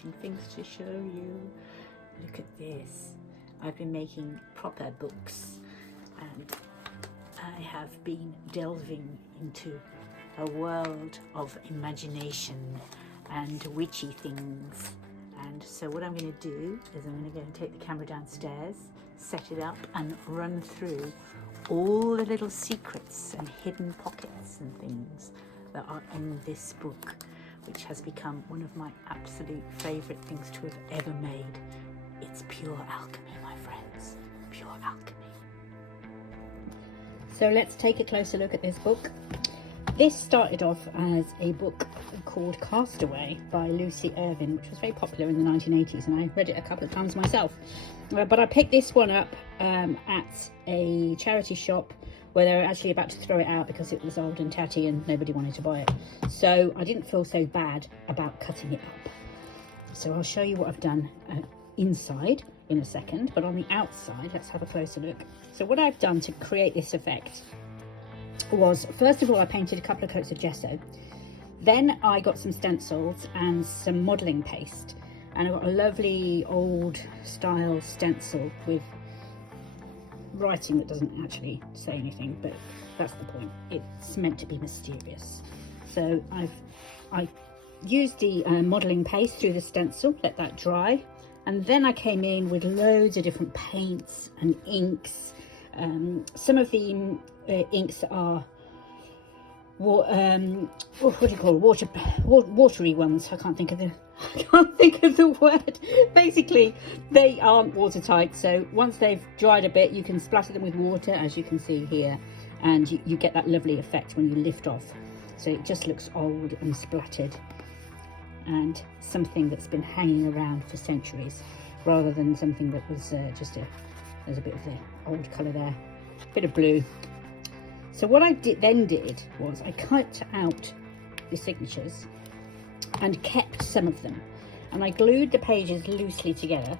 exciting things to show you. Look at this. I've been making proper books, and I have been delving into a world of imagination and witchy things. And so what I'm going to do is I'm going to go and take the camera downstairs, set it up and run through all the little secrets and hidden pockets and things that are in this book, which has become one of my absolute favourite things to have ever made. It's pure alchemy, my friends, pure alchemy. So let's take a closer look at this book. This started off as a book called Castaway by Lucy Irvine, which was very popular in the 1980s, and I read it a couple of times myself. But I picked this one up at a charity shop where they were actually about to throw it out because it was old and tatty and nobody wanted to buy it. So I didn't feel so bad about cutting it up. So I'll show you what I've done inside in a second, but on the outside, let's have a closer look. So what I've done to create this effect was, first of all, I painted a couple of coats of gesso. Then I got some stencils and some modelling paste, and I got a lovely old style stencil with writing that doesn't actually say anything, but that's the point. It's meant to be mysterious. So I used the modelling paste through the stencil, let that dry, and then I came in with loads of different paints and inks. Some of the inks are what do you call watery ones. I can't think of the word. Basically, they aren't watertight, so once they've dried a bit, you can splatter them with water, as you can see here, and you get that lovely effect when you lift off. So it just looks old and splattered, and something that's been hanging around for centuries, rather than something that was there's a bit of the old colour there, a bit of blue. So what I then did was I cut out the signatures and kept some of them, and I glued the pages loosely together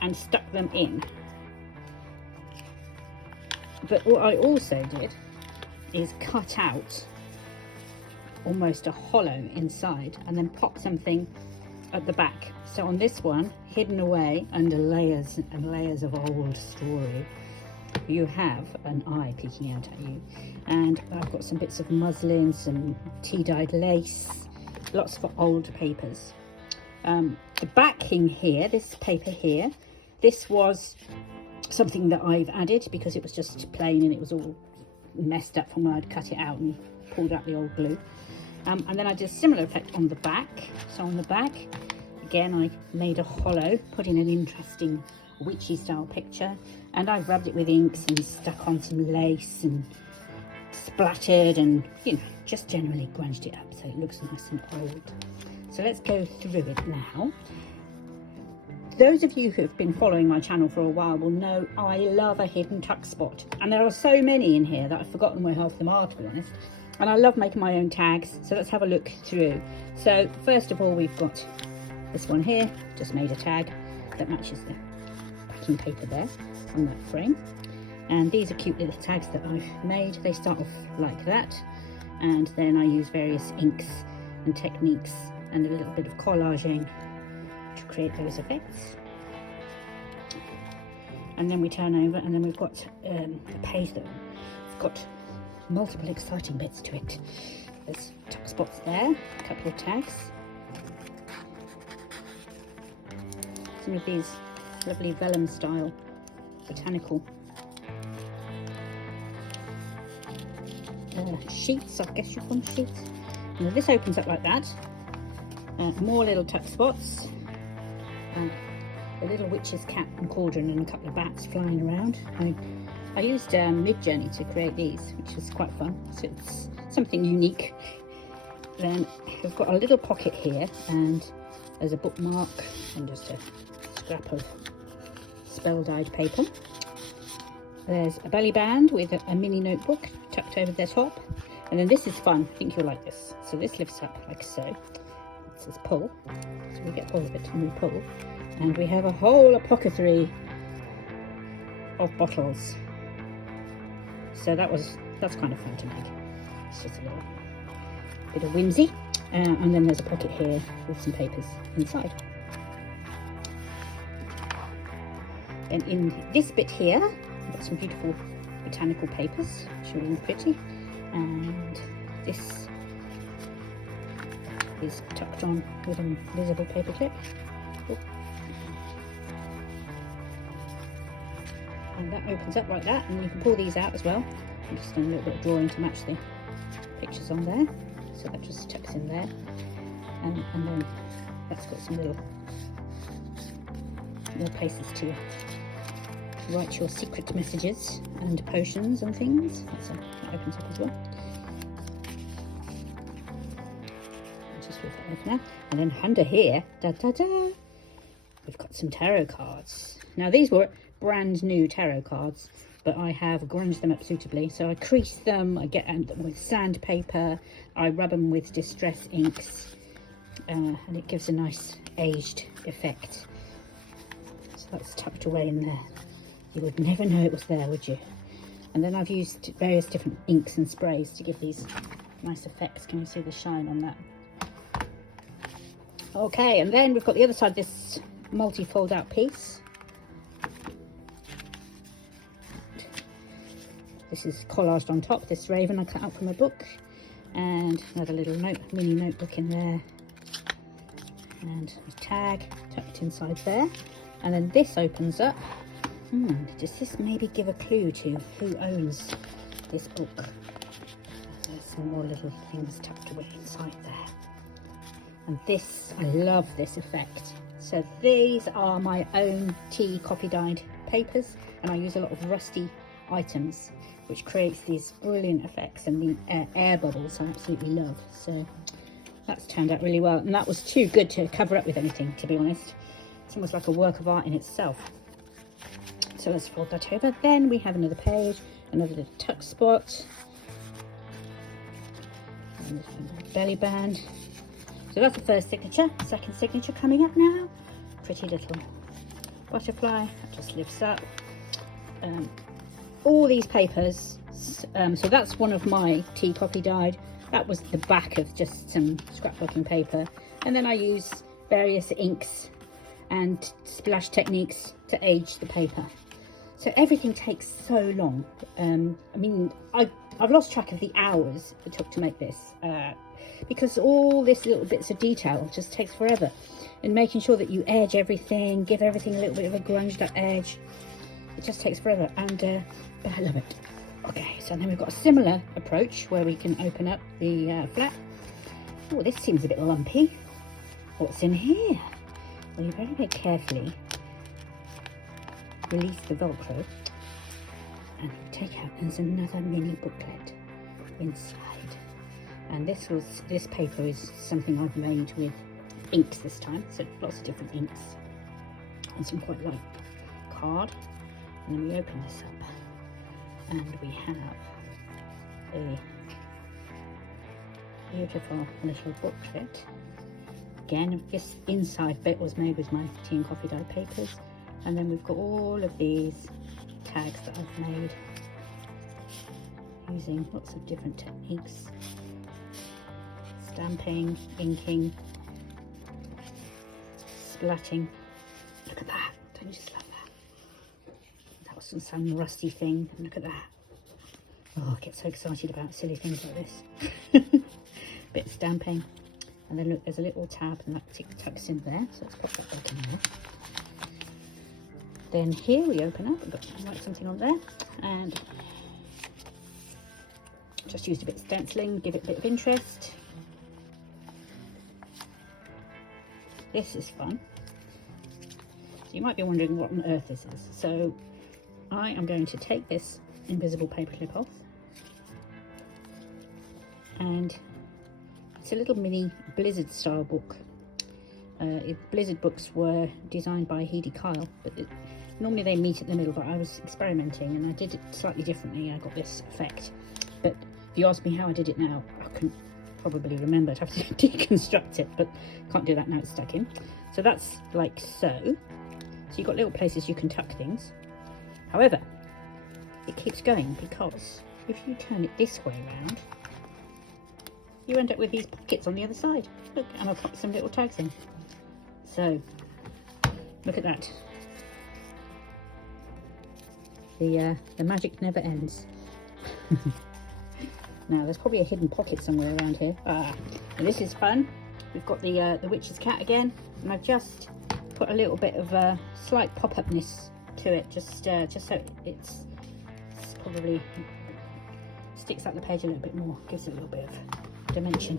and stuck them in. But what I also did is cut out almost a hollow inside and then pop something at the back. So on this one, hidden away under layers and layers of old story, you have an eye peeking out at you. And I've got some bits of muslin, some tea-dyed lace, lots of old papers. The backing here, this paper here, this was something that I've added because it was just plain and it was all messed up from when I'd cut it out and pulled out the old glue. And then I did a similar effect on the back. So on the back, again, I made a hollow, put in an interesting witchy style picture, and I rubbed it with inks and stuck on some lace and splattered and, you know, just generally grunged it up so it looks nice and old. So let's go through it now. Those of you who have been following my channel for a while will know I love a hidden tuck spot, and there are so many in here that I've forgotten where half of them are, to be honest. And I love making my own tags, so let's have a look through. So first of all, we've got this one here, just made a tag that matches the packing paper there on that frame. And these are cute little tags that I've made. They start off like that, and then I use various inks and techniques and a little bit of collaging to create those effects. And then we turn over, and then we've got a page that's got multiple exciting bits to it. There's tuck spots there, a couple of tags, some of these lovely vellum style botanical sheets, I guess you call them sheets. Now this opens up like that. More little tuck spots, a little witch's cap and cauldron and a couple of bats flying around. I used Mid-Journey to create these, which is quite fun, so it's something unique. Then we've got a little pocket here, and there's a bookmark and just a scrap of spell-dyed paper. There's a belly band with a mini notebook tucked over the top, and then this is fun, I think you'll like this. So this lifts up like so, it says pull, so we get hold of it and we pull, and we have a whole apothecary of bottles. So that's kind of fun to make. It's just a little bit of whimsy. and then there's a pocket here with some papers inside. And in this bit here, I've got some beautiful botanical papers, which are really pretty, and this is tucked on with an invisible paper clip. Oh. And that opens up like that, and you can pull these out as well. I'm just doing a little bit of drawing to match the pictures on there, so that just tucks in there, and then that's got some little places to write your secret messages and potions and things. So that opens up as well. Just leave that open now. And then under here, we've got some tarot cards. Now these were brand new tarot cards, but I have grunged them up suitably. So I crease them, I get them with sandpaper, I rub them with distress inks, and it gives a nice aged effect. So that's tucked away in there. You would never know it was there, would you? And then I've used various different inks and sprays to give these nice effects. Can you see the shine on that? Okay, and then we've got the other side, this multi-fold out piece. This is collaged on top, this raven I cut out from a book. And another little mini notebook in there. And a tag tucked inside there. And then this opens up. Does this maybe give a clue to who owns this book? There's some more little things tucked away inside there. And this, I love this effect. So these are my own tea copy dyed papers, and I use a lot of rusty items, which creates these brilliant effects, and the air bubbles I absolutely love. So that's turned out really well, and that was too good to cover up with anything, to be honest. It's almost like a work of art in itself. So let's fold that over. Then we have another page, another little tuck spot, and a belly band. So that's the first signature. Second signature coming up now. Pretty little butterfly that just lifts up. All these papers. So that's one of my tea copy dyed. That was the back of just some scrapbooking paper, and then I use various inks and splash techniques to age the paper. So everything takes so long. I mean, I've lost track of the hours it took to make this, because all this little bits of detail just takes forever. And making sure that you edge everything, give everything a little bit of a grunged up edge, it just takes forever, and I love it. Okay, so then we've got a similar approach where we can open up the flap. Oh, this seems a bit lumpy. What's in here? Well, you very carefully release the Velcro and take out, there's another mini booklet inside. And this paper is something I've made with inks this time, so lots of different inks and some quite light card. And then we open this up and we have a beautiful little booklet. Again, this inside bit was made with my tea and coffee dyed papers. And then we've got all of these tags that I've made using lots of different techniques. Stamping, inking, splatting. Look at that, don't you just love that? That was some rusty thing, and look at that. Oh, I get so excited about silly things like this. Bit of stamping. And then look, there's a little tab, and that tucks in there, so let's pop that back in there. Then here we open up, I've got to write something on there, and just used a bit of stenciling, give it a bit of interest. This is fun. So you might be wondering what on earth this is. So I am going to take this invisible paperclip off, and it's a little mini Blizzard style book. Blizzard books were designed by Heidi Kyle, but normally they meet at the middle, but I was experimenting and I did it slightly differently. I got this effect, but if you ask me how I did it now, I couldn't probably remember. I'd have to deconstruct it, but can't do that now, it's stuck in. So that's like so. So you've got little places you can tuck things. However, it keeps going, because if you turn it this way around, you end up with these pockets on the other side. Look, and I'll pop some little tags in. So look at that. The magic never ends. Now there's probably a hidden pocket somewhere around here. And this is fun. We've got the witch's cat again, and I've just put a little bit of slight pop-upness to it, just so it's probably sticks out the page a little bit more, gives it a little bit of dimension.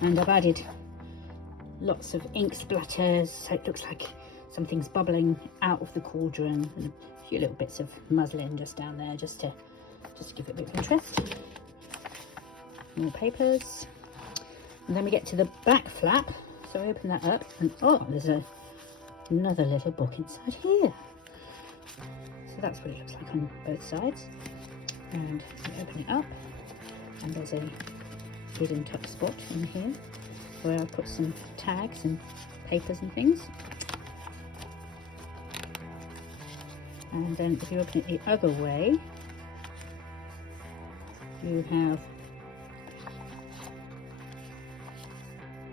And I've added lots of ink splatters, so it looks like something's bubbling out of the cauldron, and a few little bits of muslin just down there, just to give it a bit of interest. More papers, and then we get to the back flap. So I open that up, and oh, there's another little book inside here. So that's what it looks like on both sides. And I open it up, and there's a hidden tuck spot in here where I put some tags and papers and things. And then if you open it the other way, you have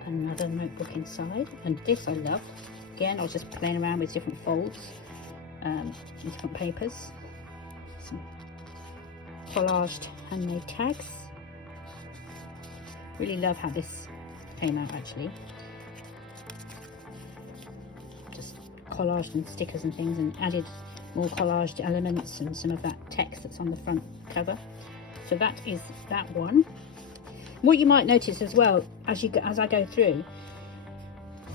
another notebook inside, and this I love. Again, I was just playing around with different folds, different papers, some collaged handmade tags. Really love how this came out actually. Just collaged and stickers and things, and added more collaged elements and some of that text that's on the front cover. So that is that one. What you might notice as well as I go through,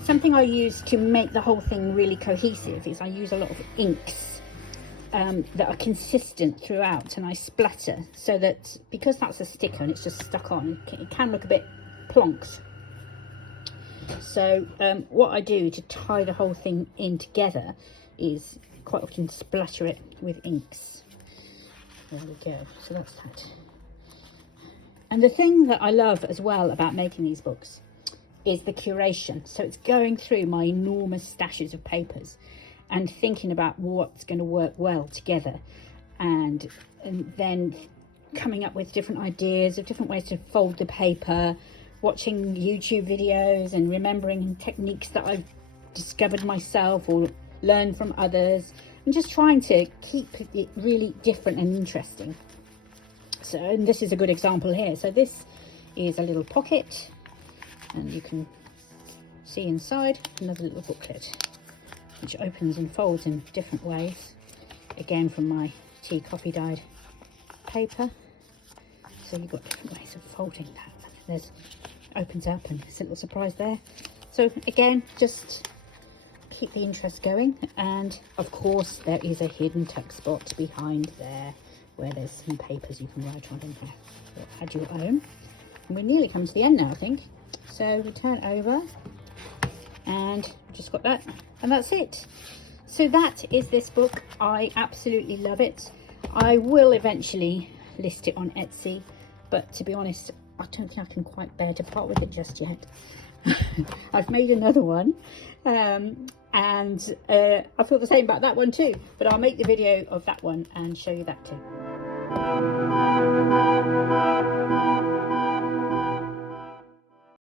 something I use to make the whole thing really cohesive is I use a lot of inks that are consistent throughout, and I splatter, so that because that's a sticker and it's just stuck on, it can look a bit plonked. So what I do to tie the whole thing in together is quite often splatter it with inks. There we go, so that's that. And the thing that I love as well about making these books is the curation. So it's going through my enormous stashes of papers and thinking about what's going to work well together, and then coming up with different ideas of different ways to fold the paper, watching YouTube videos and remembering techniques that I've discovered myself or learned from others, and just trying to keep it really different and interesting. So, and this is a good example here. So this is a little pocket, and you can see inside another little booklet which opens and folds in different ways, again from my tea coffee dyed paper. So you've got different ways of folding that. There's opens up, and there's a little surprise there. So again, just keep the interest going. And of course there is a hidden tuck spot behind there where there's some papers you can write on and add your own. And we're nearly come to the end now, I think. So we turn over, and just got that, and that's it. So that is this book. I absolutely love it. I will eventually list it on Etsy, but to be honest, I don't think I can quite bear to part with it just yet. I've made another one, and I feel the same about that one too, but I'll make the video of that one and show you that too.